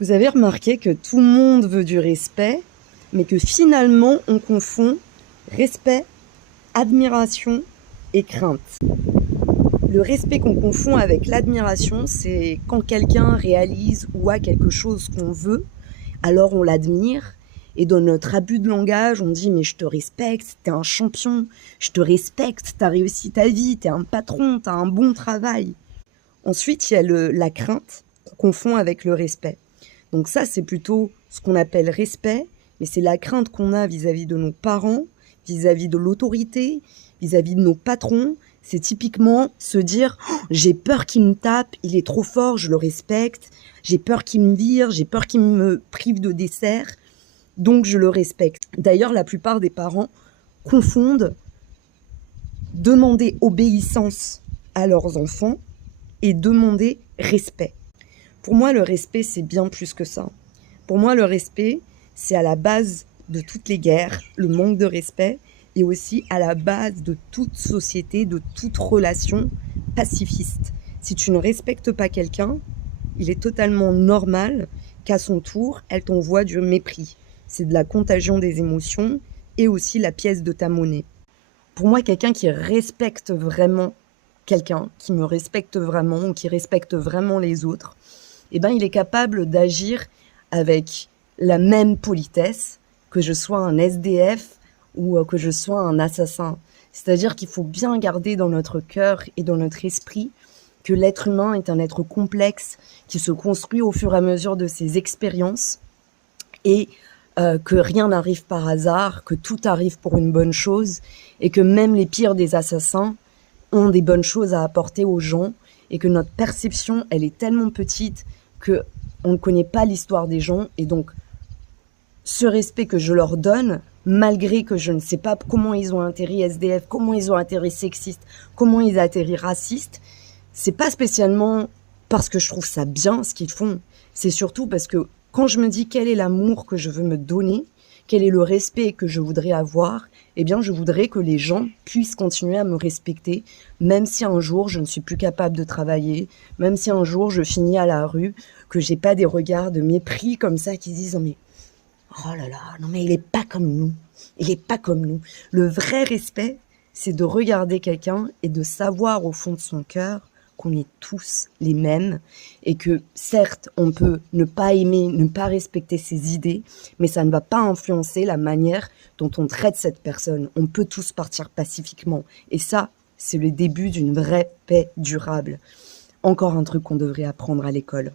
Vous avez remarqué que tout le monde veut du respect, mais que finalement on confond respect, admiration et crainte. Le respect qu'on confond avec l'admiration, c'est quand quelqu'un réalise ou a quelque chose qu'on veut, alors on l'admire. Et dans notre abus de langage, on dit « mais je te respecte, t'es un champion, je te respecte, t'as réussi ta vie, t'es un patron, t'as un bon travail ». Ensuite, il y a la crainte qu'on confond avec le respect. Donc ça, c'est plutôt ce qu'on appelle respect, mais c'est la crainte qu'on a vis-à-vis de nos parents, vis-à-vis de l'autorité, vis-à-vis de nos patrons. C'est typiquement se dire oh, « j'ai peur qu'il me tape, il est trop fort, je le respecte. J'ai peur qu'il me vire, j'ai peur qu'il me prive de dessert, donc je le respecte ». D'ailleurs, la plupart des parents confondent demander obéissance à leurs enfants et demander respect. Pour moi, le respect, c'est bien plus que ça. Pour moi, le respect, c'est à la base de toutes les guerres, le manque de respect, et aussi à la base de toute société, de toute relation pacifiste. Si tu ne respectes pas quelqu'un, il est totalement normal qu'à son tour, elle t'envoie du mépris. C'est de la contagion des émotions et aussi la pièce de ta monnaie. Pour moi, quelqu'un qui respecte vraiment quelqu'un, qui me respecte vraiment ou qui respecte vraiment les autres, eh ben, il est capable d'agir avec la même politesse que je sois un SDF ou que je sois un assassin. C'est-à-dire qu'il faut bien garder dans notre cœur et dans notre esprit que l'être humain est un être complexe qui se construit au fur et à mesure de ses expériences et que rien n'arrive par hasard, que tout arrive pour une bonne chose et que même les pires des assassins ont des bonnes choses à apporter aux gens et que notre perception, elle est tellement petite qu'on ne connaît pas l'histoire des gens. Et donc, ce respect que je leur donne, malgré que je ne sais pas comment ils ont atterri SDF, comment ils ont atterri sexistes, comment ils ont atterri racistes, c'est pas spécialement parce que je trouve ça bien ce qu'ils font. C'est surtout parce que quand je me dis quel est l'amour que je veux me donner, quel est le respect que je voudrais avoir, eh bien, je voudrais que les gens puissent continuer à me respecter, même si un jour je ne suis plus capable de travailler, même si un jour je finis à la rue, que j'ai pas des regards de mépris comme ça qui disent « mais oh là là, non mais il est pas comme nous, il est pas comme nous ». Le vrai respect, c'est de regarder quelqu'un et de savoir au fond de son cœur qu'on est tous les mêmes et que certes, on peut ne pas aimer, ne pas respecter ses idées, mais ça ne va pas influencer la manière dont on traite cette personne. On peut tous partir pacifiquement et ça, c'est le début d'une vraie paix durable. Encore un truc qu'on devrait apprendre à l'école.